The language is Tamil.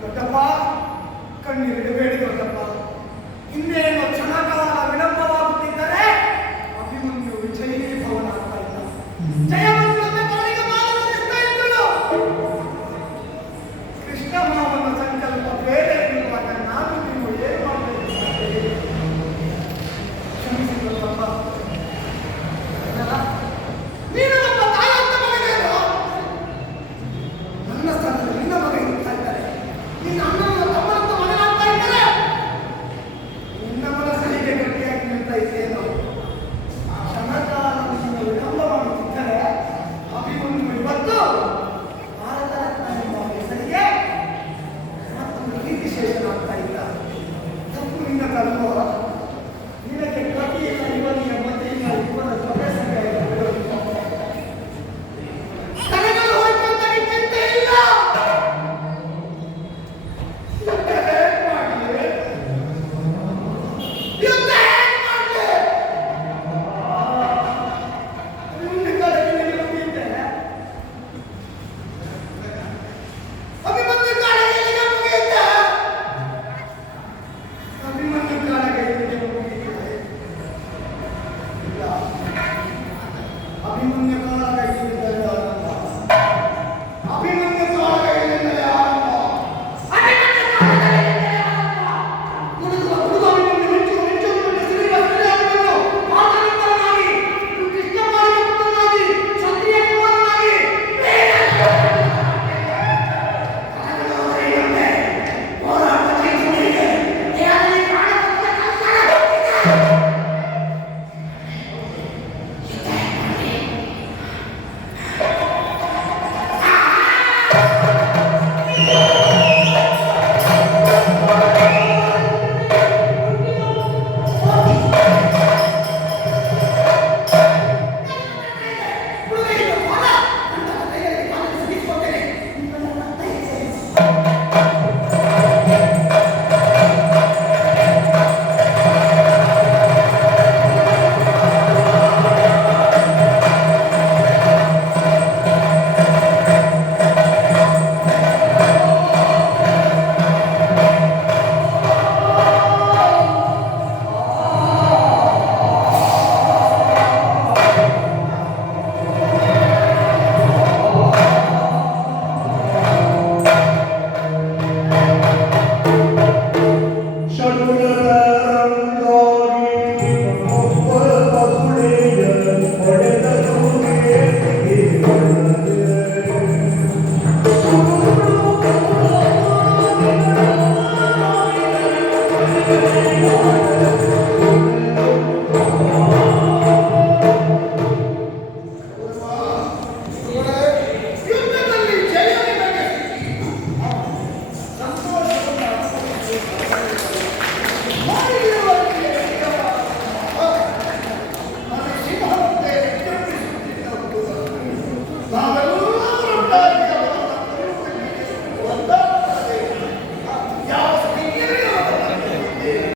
ದೊಡ್ಡಪ್ಪ ಕಣ್ಣೀರಿಡಬೇಡಿ ದೊಡ್ಡಪ್ಪ ಇನ್ನೇನು ಕ್ಷಣಕಾಲ